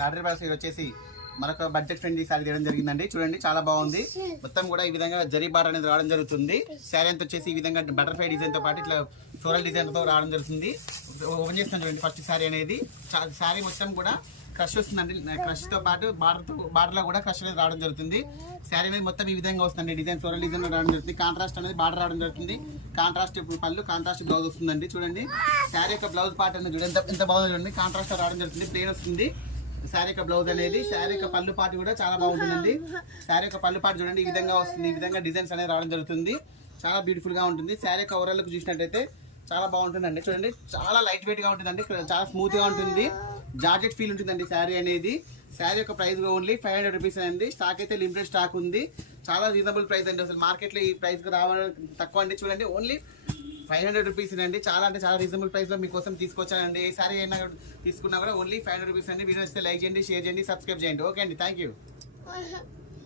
Sari price వచ్చేసి మనకు budget friendly sari తీయడం జరిగిందండి. చూడండి చాలా బాగుంది. మొత్తం కూడా ఈ విధంగా జరీ బార్ అనేది రావడం జరుగుతుంది. శారీ అంతా వచ్చేసి ఈ విధంగా బటర్ఫ్లై డిజైన్ తో పాటు ఇట్లా ఫ్లోరల్ డిజైన్ తో రావడం జరుగుతుంది. ఓపెన్ చేస్తాను చూడండి. ఫస్ట్ శారీ అనేది శారీ మొత్తం కూడా క్రష్ వస్తుందండి. క్రష్ తో పాటు బార్డర్ లో కూడా క్రష్ అనేది రావడం జరుగుతుంది. శారీ అనేది మొత్తం ఈ విధంగా వస్తుంది. డిజైన్ ఫ్లోరల్ డిజైన్ రావడం జరుగుతుంది. కాంట్రాస్ట్ అనేది బార్డర్ రావడం జరుగుతుంది. కాంట్రాస్ట్ పళ్ళు, కాంట్రాస్ట్ బ్లౌజ్ వస్తుందండి. చూడండి శారీ యొక్క బ్లౌజ్ పార్ట్ అనేది చూడండి ఎంత బాగుంది చూడండి. కాంట్రాస్ట్ రావడం జరుగుతుంది. ప్లేన్ వస్తుంది శారీ యొక్క బ్లౌజ్ అనేది. శారీ యొక్క పళ్ళు పాటు కూడా చాలా బాగుంటుందండి. శారీ యొక్క పళ్ళు పాటు చూడండి ఈ విధంగా వస్తుంది. ఈ విధంగా డిజైన్స్ అనేది రావడం జరుగుతుంది. చాలా బ్యూటిఫుల్ గా ఉంటుంది. శారీ యొక్క ఓవరాల్ లుక్ చూసినట్టయితే చాలా బాగుంటుందండి. చూడండి చాలా లైట్ వెయిట్ గా ఉంటుందండి. చాలా స్మూత్ గా ఉంటుంది. జార్జెట్ ఫీల్ ఉంటుందండి శారీ అనేది. శారీ యొక్క ప్రైస్ ఓన్లీ 500 రూపీస్ అండి. స్టాక్ అయితే లిమిటెడ్ స్టాక్ ఉంది. చాలా రీజనబుల్ ప్రైస్ అండి. అసలు మార్కెట్లో ఈ ప్రైస్ రావడం తక్కువ అండి. చూడండి ఓన్లీ 500 రూపీస్ అండి. చాలా అంటే చాలా రీజనబుల్ ప్రైస్ లో మీకోసం తీసుకొచ్చానండి. ఏ సారీ అయినా తీసుకున్నా కూడా ఓన్లీ 500 రూపీస్ అండి. వీడియో వస్తే లైక్ చేయండి, షేర్ చేయండి, సబ్స్క్రైబ్ చేయండి. ఓకే అండి, థ్యాంక్ యూ.